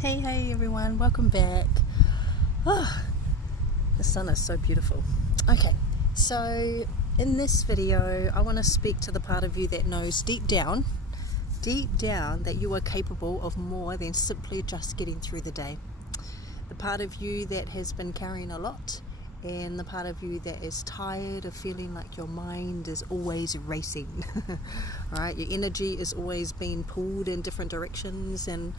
Hey everyone, welcome back. Oh, the sun is so beautiful. Okay, so in this video I want to speak to the part of you that knows deep down that you are capable of more than simply just getting through the day. The part of you that has been carrying a lot, and the part of you that is tired of feeling like your mind is always racing. Alright, your energy is always being pulled in different directions, and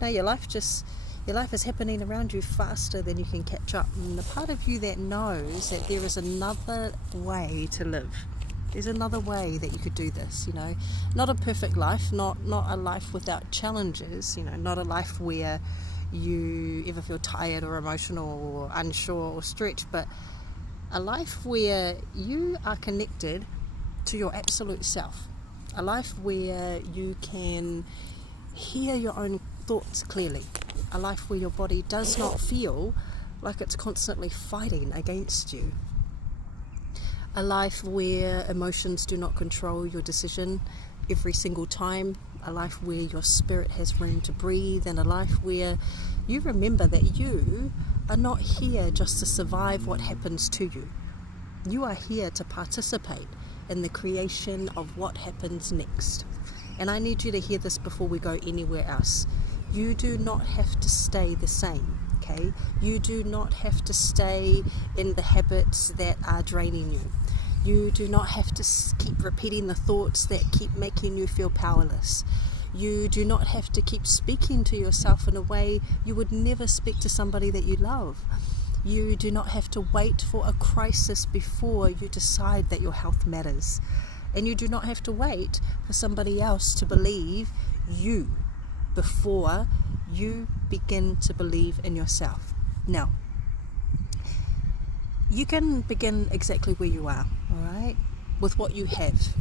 your life is happening around you faster than you can catch up. And the part of you that knows that there is another way to live. There's another way that you could do this, not a perfect life, not a life without challenges, not a life where you ever feel tired or emotional or unsure or stretched, but a life where you are connected to your absolute self, a life where you can hear your own thoughts clearly, a life where your body does not feel like it's constantly fighting against you, a life where emotions do not control your decision every single time, a life where your spirit has room to breathe, and a life where you remember that you are not here just to survive what happens to you. You are here to participate in the creation of what happens next. And I need you to hear this before we go anywhere else. You do not have to stay the same, okay? You do not have to stay in the habits that are draining you. You do not have to keep repeating the thoughts that keep making you feel powerless. You do not have to keep speaking to yourself in a way you would never speak to somebody that you love. You do not have to wait for a crisis before you decide that your health matters. And you do not have to wait for somebody else to believe you before you begin to believe in yourself. Now, you can begin exactly where you are, all right? With what you have,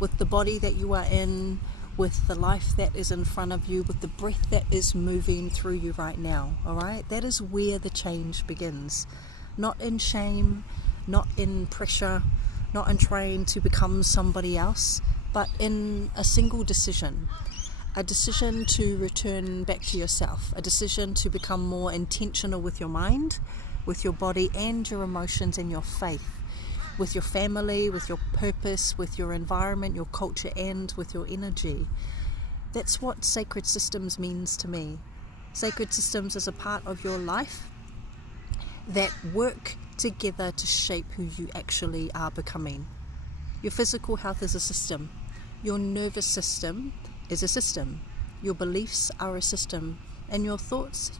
with the body that you are in, with the life that is in front of you, with the breath that is moving through you right now, all right? That is where the change begins. Not in shame, not in pressure, not in trying to become somebody else, but in a single decision. A decision to return back to yourself, a decision to become more intentional with your mind, with your body and your emotions and your faith, with your family, with your purpose, with your environment, your culture, and with your energy. That's what sacred systems means to me. Sacred systems is a part of your life that work together to shape who you actually are becoming. Your physical health is a system. Your nervous system is a system. Your beliefs are a system. And your thoughts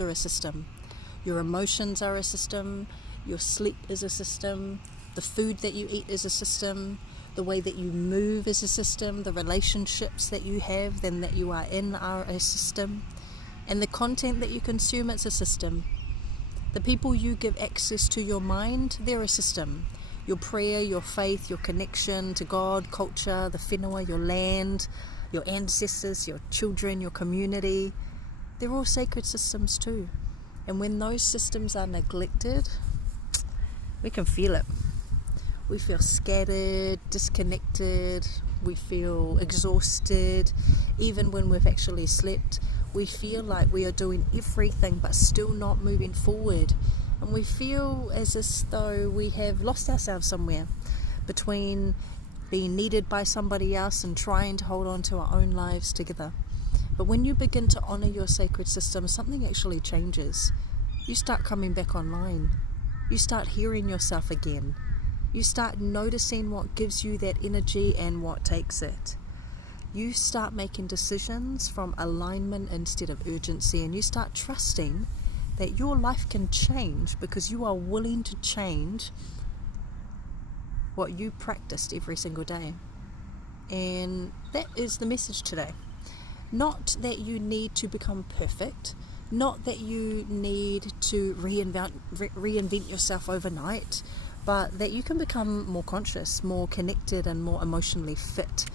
are a system. Your emotions are a system. Your sleep is a system. The food that you eat is a system. The way that you move is a system. The relationships that you have and that you are in are a system. And the content that you consume, it's a system. The people you give access to your mind, they're a system. Your prayer, your faith, your connection to God, culture, the whenua, your land, your ancestors, your children, your community, they're all sacred systems too. And when those systems are neglected, we can feel it. We feel scattered, disconnected, we feel exhausted. Even when we've actually slept, we feel like we are doing everything but still not moving forward. And we feel as though we have lost ourselves somewhere between being needed by somebody else and trying to hold on to our own lives together. But when you begin to honor your sacred system, something actually changes. You start coming back online. You start hearing yourself again. You start noticing what gives you that energy and what takes it. You start making decisions from alignment instead of urgency, and you start trusting that your life can change because you are willing to change what you practiced every single day. And that is the message today. Not that you need to become perfect, not that you need to reinvent yourself overnight, but that you can become more conscious, more connected, and more emotionally fit.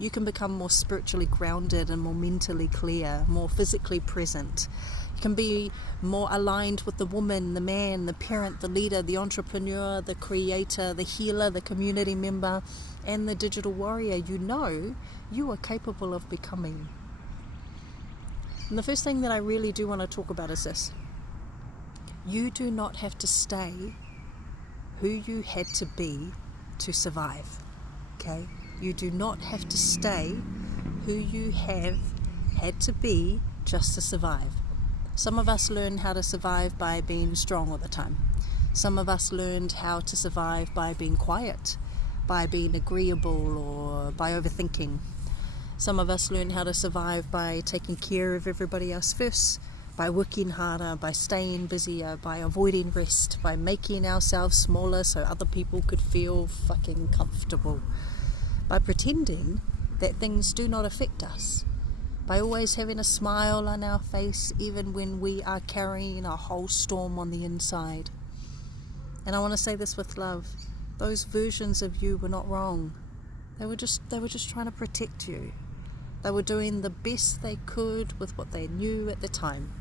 You can become more spiritually grounded and more mentally clear, more physically present. You can be more aligned with the woman, the man, the parent, the leader, the entrepreneur, the creator, the healer, the community member, and the digital warrior you are capable of becoming. And the first thing that I really do want to talk about is this. You do not have to stay who you had to be to survive, okay? You do not have to stay who you have had to be just to survive. Some of us learn how to survive by being strong all the time. Some of us learned how to survive by being quiet, by being agreeable, or by overthinking. Some of us learn how to survive by taking care of everybody else first, by working harder, by staying busier, by avoiding rest, by making ourselves smaller so other people could feel fucking comfortable, by pretending that things do not affect us, by always having a smile on our face even when we are carrying a whole storm on the inside. And I want to say this with love. Those versions of you were not wrong. They were just trying to protect you. They were doing the best they could with what they knew at the time.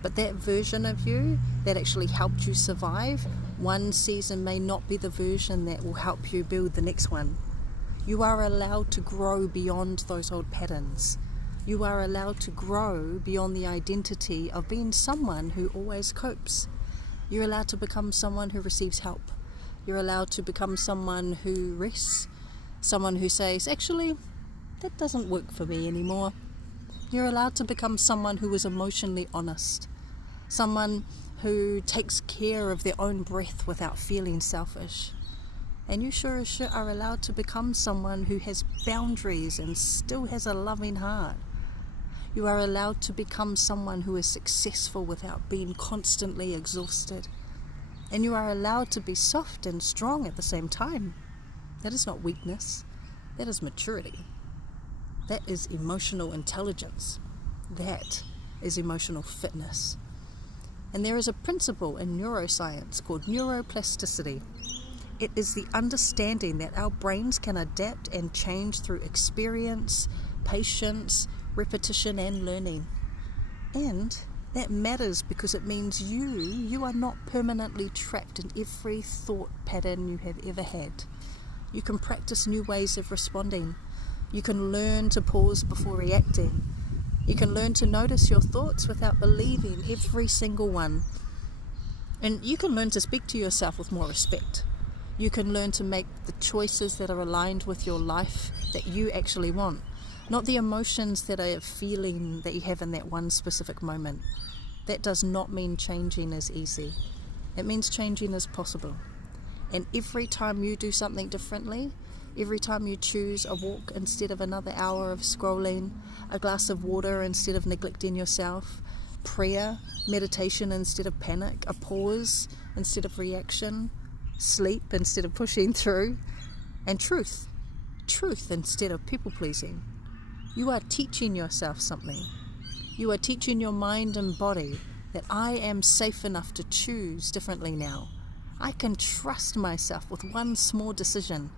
But that version of you that actually helped you survive, one season may not be the version that will help you build the next one. You are allowed to grow beyond those old patterns. You are allowed to grow beyond the identity of being someone who always copes. You're allowed to become someone who receives help. You're allowed to become someone who rests, someone who says, actually, that doesn't work for me anymore. You're allowed to become someone who is emotionally honest, someone who takes care of their own breath without feeling selfish. And you sure as shit are allowed to become someone who has boundaries and still has a loving heart. You are allowed to become someone who is successful without being constantly exhausted. And you are allowed to be soft and strong at the same time. That is not weakness. That is maturity. That is emotional intelligence. That is emotional fitness. And there is a principle in neuroscience called neuroplasticity. It is the understanding that our brains can adapt and change through experience, patience, repetition, and learning. And that matters because it means you are not permanently trapped in every thought pattern you have ever had. You can practice new ways of responding. You can learn to pause before reacting. You can learn to notice your thoughts without believing every single one. And you can learn to speak to yourself with more respect. You can learn to make the choices that are aligned with your life that you actually want, not the emotions that are feeling that you have in that one specific moment. That does not mean changing is easy. It means changing is possible. And every time you do something differently, every time you choose a walk instead of another hour of scrolling, a glass of water instead of neglecting yourself, prayer, meditation instead of panic, a pause instead of reaction, sleep instead of pushing through, and truth instead of people-pleasing, you are teaching yourself something. You are teaching your mind and body that I am safe enough to choose differently now. I can trust myself with one small decision.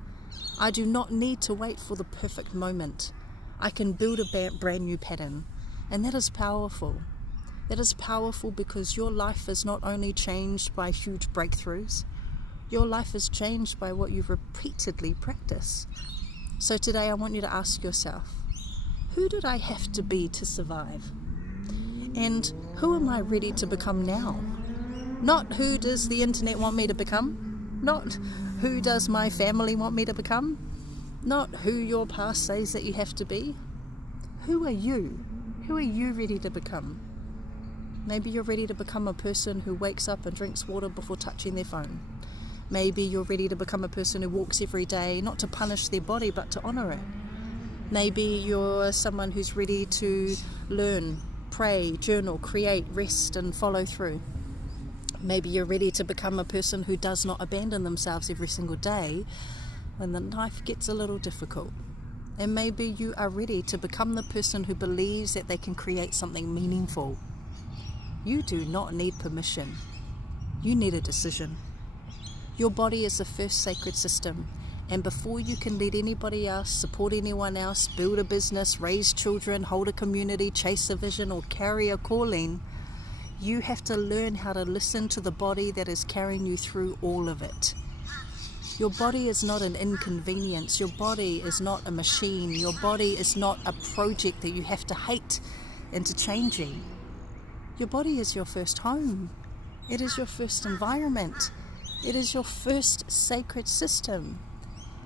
I do not need to wait for the perfect moment. I can build a brand new pattern. And that is powerful. That is powerful because your life is not only changed by huge breakthroughs, your life is changed by what you repeatedly practice. So today I want you to ask yourself, who did I have to be to survive? And who am I ready to become now? Not who does the internet want me to become? Not who does my family want me to become? Not who your past says that you have to be? Who are you? Who are you ready to become? Maybe you're ready to become a person who wakes up and drinks water before touching their phone. Maybe you're ready to become a person who walks every day, not to punish their body, but to honor it. Maybe you're someone who's ready to learn, pray, journal, create, rest, and follow through. Maybe you're ready to become a person who does not abandon themselves every single day when the life gets a little difficult. And maybe you are ready to become the person who believes that they can create something meaningful. You do not need permission. You need a decision. Your body is the first sacred system, and before you can lead anybody else, support anyone else, build a business, raise children, hold a community, chase a vision, or carry a calling, you have to learn how to listen to the body that is carrying you through all of it. Your body is not an inconvenience. Your body is not a machine. Your body is not a project that you have to hate. into changing. Your body is your first home. It is your first environment. It is your first sacred system.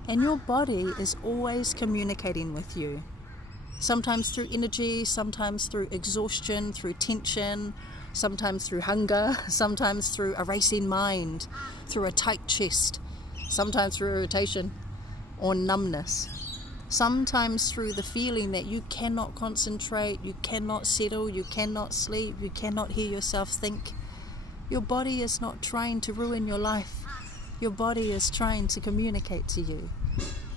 And your body is always communicating with you. Sometimes through energy, sometimes through exhaustion, through tension, sometimes through hunger, sometimes through a racing mind, through a tight chest, sometimes through irritation or numbness, sometimes through the feeling that you cannot concentrate, you cannot settle, you cannot sleep, you cannot hear yourself think. Your body is not trying to ruin your life. Your body is trying to communicate to you.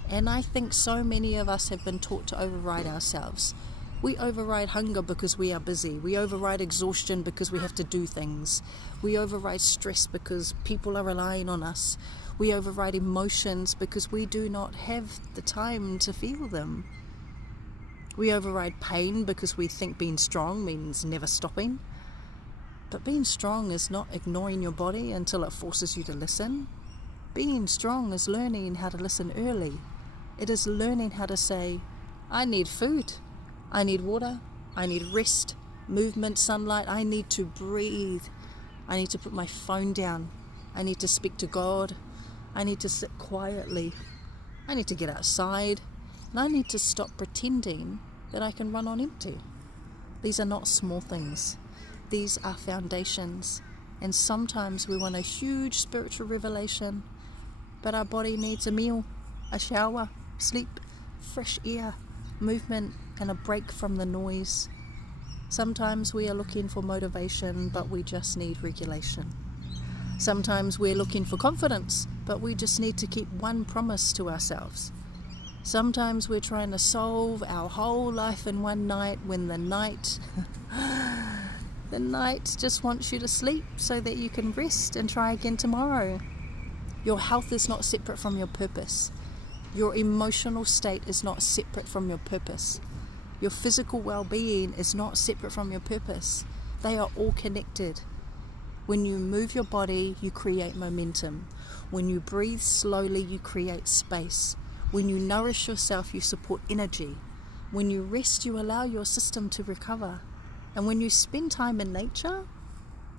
And I think so many of us have been taught to override ourselves. We override hunger because we are busy. We override exhaustion because we have to do things. We override stress because people are relying on us. We override emotions because we do not have the time to feel them. We override pain because we think being strong means never stopping. But being strong is not ignoring your body until it forces you to listen. Being strong is learning how to listen early. It is learning how to say, I need food, I need water, I need rest, movement, sunlight, I need to breathe. I need to put my phone down. I need to speak to God. I need to sit quietly. I need to get outside. And I need to stop pretending that I can run on empty. These are not small things. These are foundations. And sometimes we want a huge spiritual revelation, but our body needs a meal, a shower, sleep, fresh air, movement, and a break from the noise. Sometimes we are looking for motivation, but we just need regulation. Sometimes we're looking for confidence, but we just need to keep one promise to ourselves. Sometimes we're trying to solve our whole life in one night when the night just wants you to sleep so that you can rest and try again tomorrow. Your health is not separate from your purpose. Your emotional state is not separate from your purpose. Your physical well-being is not separate from your purpose. They are all connected. When you move your body, you create momentum. When you breathe slowly, you create space. When you nourish yourself, you support energy. When you rest, you allow your system to recover. And when you spend time in nature,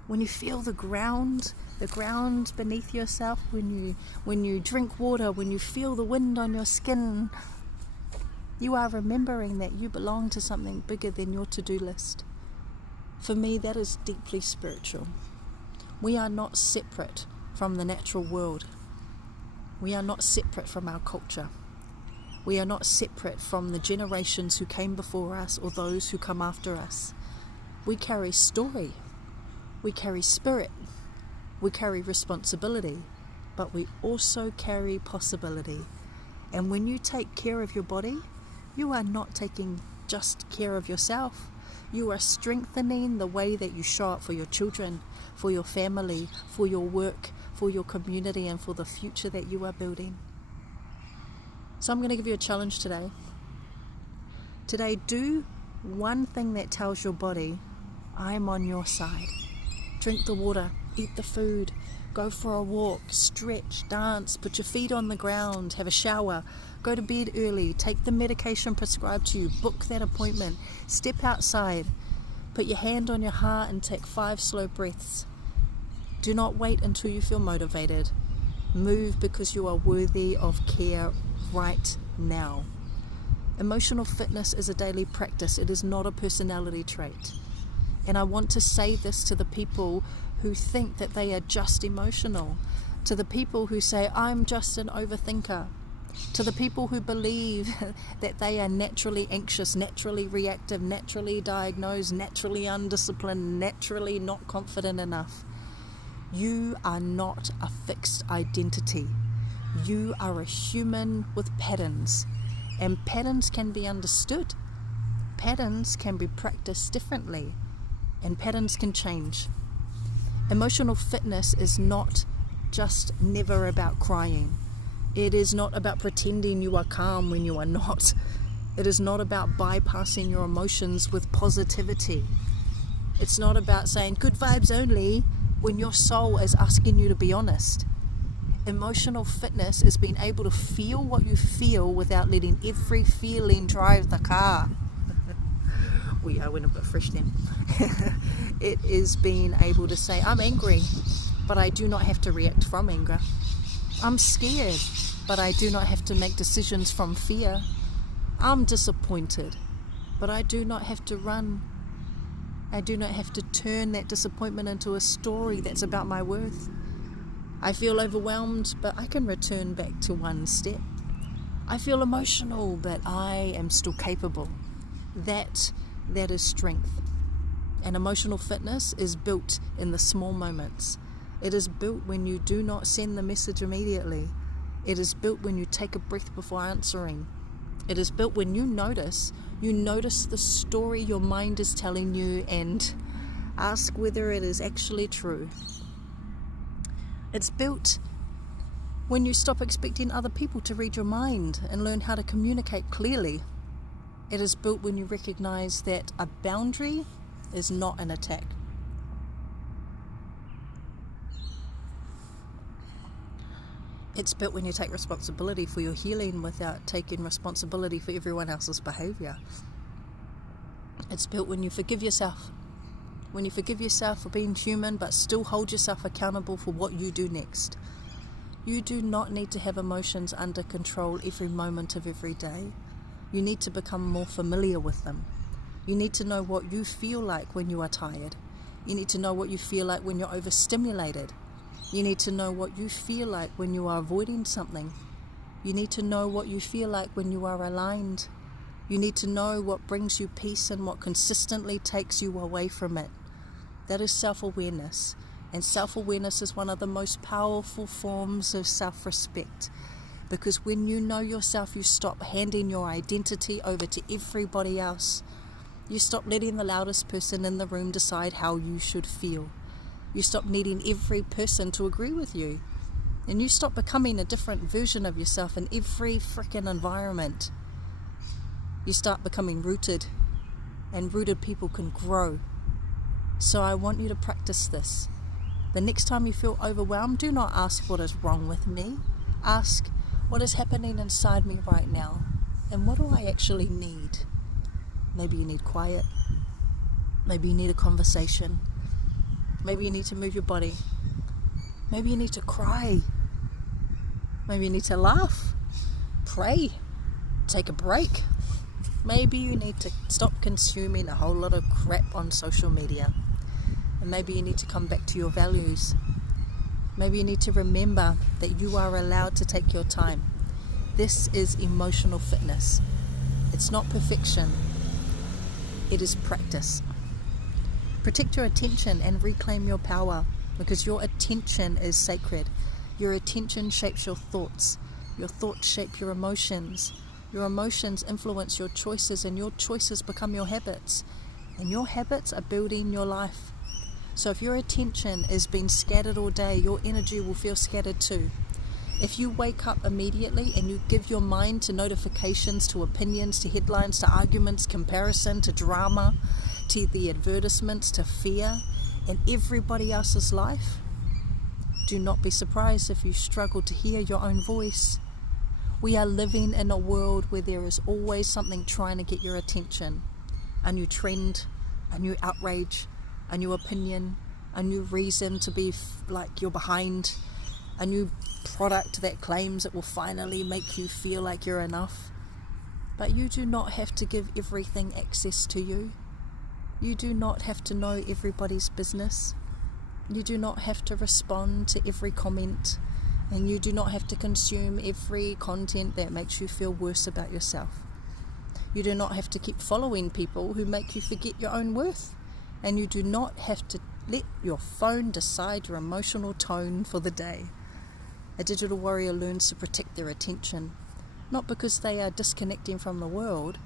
when you feel the ground beneath yourself, when you drink water, when you feel the wind on your skin, you are remembering that you belong to something bigger than your to-do list. For me, that is deeply spiritual. We are not separate from the natural world. We are not separate from our culture. We are not separate from the generations who came before us or those who come after us. We carry story. We carry spirit. We carry responsibility. But we also carry possibility. And when you take care of your body, you are not taking just care of yourself. You are strengthening the way that you show up for your children, for your family, for your work, for your community, and for the future that you are building. So I'm going to give you a challenge today. Today, do one thing that tells your body, I'm on your side. Drink the water, eat the food, go for a walk, stretch, dance, put your feet on the ground, have a shower, go to bed early, take the medication prescribed to you, book that appointment, step outside, put your hand on your heart and take 5 slow breaths. Do not wait until you feel motivated. Move because you are worthy of care right now. Emotional fitness is a daily practice. It is not a personality trait. And I want to say this to the people who think that they are just emotional, to the people who say, I'm just an overthinker, to the people who believe that they are naturally anxious, naturally reactive, naturally diagnosed, naturally undisciplined, naturally not confident enough. You are not a fixed identity. You are a human with patterns, and patterns can be understood. Patterns can be practiced differently, and patterns can change. Emotional fitness is not just never about crying. It is not about pretending you are calm when you are not. It is not about bypassing your emotions with positivity. It's not about saying good vibes only when your soul is asking you to be honest. Emotional fitness is being able to feel what you feel without letting every feeling drive the car. yeah, I went a bit fresh then. It is being able to say, I'm angry, but I do not have to react from anger. I'm scared, but I do not have to make decisions from fear. I'm disappointed, but I do not have to run. I do not have to turn that disappointment into a story that's about my worth. I feel overwhelmed, but I can return back to one step. I feel emotional, but I am still capable. That is strength. And emotional fitness is built in the small moments. It is built when you do not send the message immediately. It is built when you take a breath before answering. It is built when you notice the story your mind is telling you and ask whether it is actually true. It's built when you stop expecting other people to read your mind and learn how to communicate clearly. It is built when you recognize that a boundary is not an attack. It's built when you take responsibility for your healing without taking responsibility for everyone else's behavior. It's built when you forgive yourself. When you forgive yourself for being human but still hold yourself accountable for what you do next. You do not need to have emotions under control every moment of every day. You need to become more familiar with them. You need to know what you feel like when you are tired. You need to know what you feel like when you're overstimulated. You need to know what you feel like when you are avoiding something. You need to know what you feel like when you are aligned. You need to know what brings you peace and what consistently takes you away from it. That is self-awareness. And self-awareness is one of the most powerful forms of self-respect. Because when you know yourself, you stop handing your identity over to everybody else. You stop letting the loudest person in the room decide how you should feel. You stop needing every person to agree with you. And you stop becoming a different version of yourself in every freaking environment. You start becoming rooted. And rooted people can grow. So I want you to practice this. The next time you feel overwhelmed, do not ask what is wrong with me. Ask what is happening inside me right now. And what do I actually need? Maybe you need quiet. Maybe you need a conversation. Maybe you need to move your body. Maybe you need to cry. Maybe you need to laugh. Pray. Take a break. Maybe you need to stop consuming a whole lot of crap on social media. And maybe you need to come back to your values. Maybe you need to remember that you are allowed to take your time. This is emotional fitness. It's not perfection. It is practice. Protect your attention and reclaim your power, because your attention is sacred. Your attention shapes your thoughts. Your thoughts shape your emotions. Your emotions influence your choices, and your choices become your habits. And your habits are building your life. So if your attention is being scattered all day, your energy will feel scattered too. If you wake up immediately and you give your mind to notifications, to opinions, to headlines, to arguments, comparison, to drama, to the advertisements, to fear, in everybody else's life, do not be surprised if you struggle to hear your own voice. We are living in a world where there is always something trying to get your attention. A new trend, a new outrage, a new opinion, a new reason to be like you're behind, a new product that claims it will finally make you feel like you're enough. But you do not have to give everything access to you. You do not have to know everybody's business. You do not have to respond to every comment, and you do not have to consume every content that makes you feel worse about yourself. You do not have to keep following people who make you forget your own worth. And you do not have to let your phone decide your emotional tone for the day. A digital warrior learns to protect their attention, not because they are disconnecting from the world,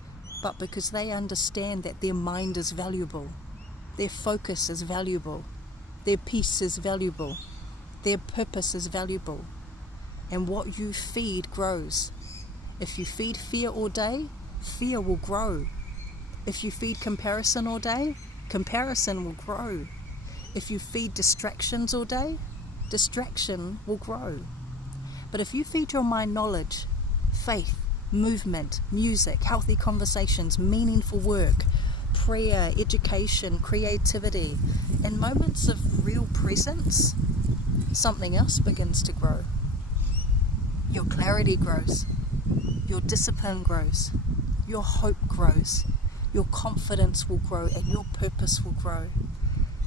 but because they understand that their mind is valuable, their focus is valuable, their peace is valuable, their purpose is valuable, and what you feed grows. If you feed fear all day, fear will grow. If you feed comparison all day, comparison will grow. If you feed distractions all day, distraction will grow. But if you feed your mind knowledge, faith, movement, music, healthy conversations, meaningful work, prayer, education, creativity, in moments of real presence, something else begins to grow. Your clarity grows, your discipline grows, your hope grows, your confidence will grow, and your purpose will grow.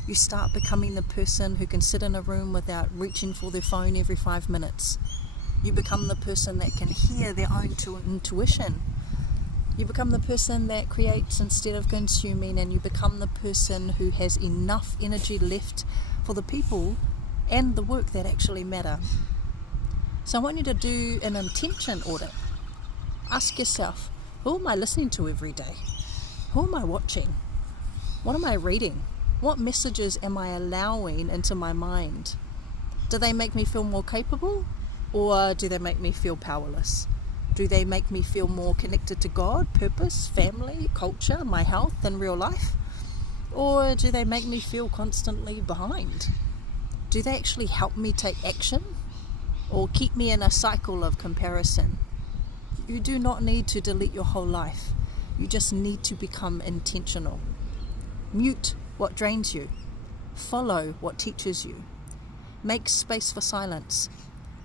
You start becoming the person who can sit in a room without reaching for their phone every 5 minutes. You become the person that can hear their own intuition. You become the person that creates instead of consuming, and you become the person who has enough energy left for the people and the work that actually matter. So I want you to do an intention audit. Ask yourself, who am I listening to every day? Who am I watching? What am I reading? What messages am I allowing into my mind? Do they make me feel more capable, or do they make me feel powerless? Do they make me feel more connected to God, purpose, family, culture, my health, and real life? Or do they make me feel constantly behind? Do they actually help me take action, or keep me in a cycle of comparison? You do not need to delete your whole life. You just need to become intentional. Mute what drains you. Follow what teaches you. Make space for silence.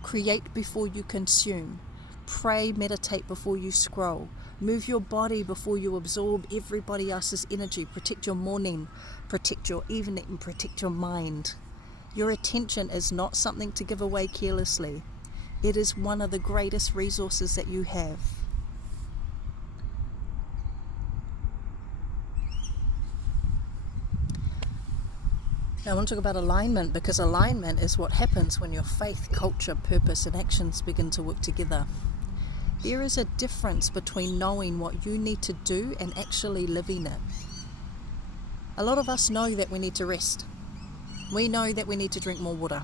Create before you consume. Pray, meditate before you scroll. Move your body before you absorb everybody else's energy. Protect your morning, protect your evening, and protect your mind. Your attention is not something to give away carelessly. It is one of the greatest resources that you have. Now I want to talk about alignment, because alignment is what happens when your faith, culture, purpose, and actions begin to work together. There is a difference between knowing what you need to do and actually living it. A lot of us know that we need to rest. We know that we need to drink more water.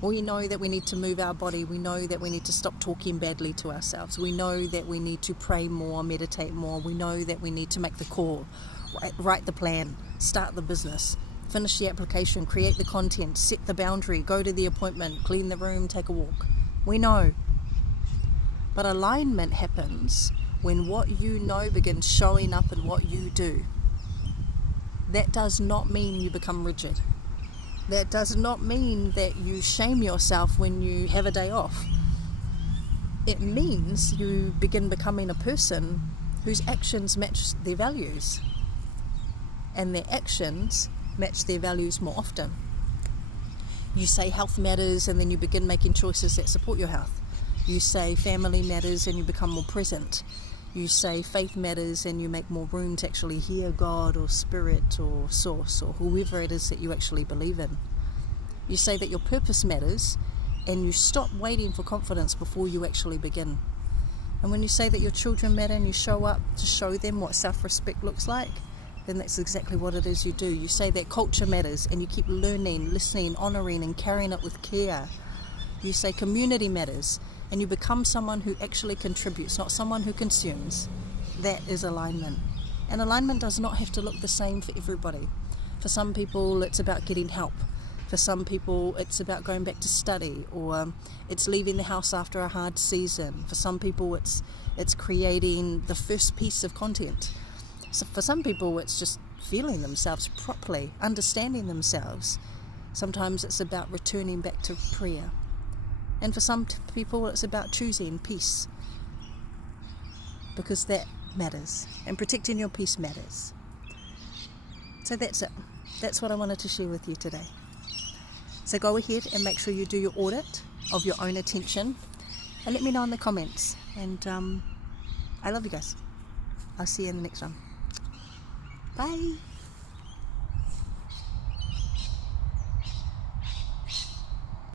We know that we need to move our body. We know that we need to stop talking badly to ourselves. We know that we need to pray more, meditate more. We know that we need to make the call, write the plan, start the business, finish the application, create the content, set the boundary, go to the appointment, clean the room, take a walk. We know. But alignment happens when what you know begins showing up in what you do. That does not mean you become rigid. That does not mean that you shame yourself when you have a day off. It means you begin becoming a person whose actions match their values, and their actions match their values more often. You say health matters, and then you begin making choices that support your health. You say family matters, and you become more present. You say faith matters, and you make more room to actually hear God or spirit or source or whoever it is that you actually believe in. You say that your purpose matters, and you stop waiting for confidence before you actually begin. And when you say that your children matter, and you show up to show them what self-respect looks like, then that's exactly what it is you do. You say that culture matters, and you keep learning, listening, honouring, and carrying it with care. You say community matters, and you become someone who actually contributes, not someone who consumes. That is alignment. And alignment does not have to look the same for everybody. For some people, it's about getting help. For some people, it's about going back to study, or it's leaving the house after a hard season. For some people, it's creating the first piece of content. So for some people, it's just feeling themselves properly, understanding themselves. Sometimes it's about returning back to prayer. And for some people, it's about choosing peace, because that matters, and protecting your peace matters. So that's it. That's what I wanted to share with you today. So go ahead and make sure you do your audit of your own attention, and let me know in the comments. And I love you guys. I'll see you in the next one. Bye.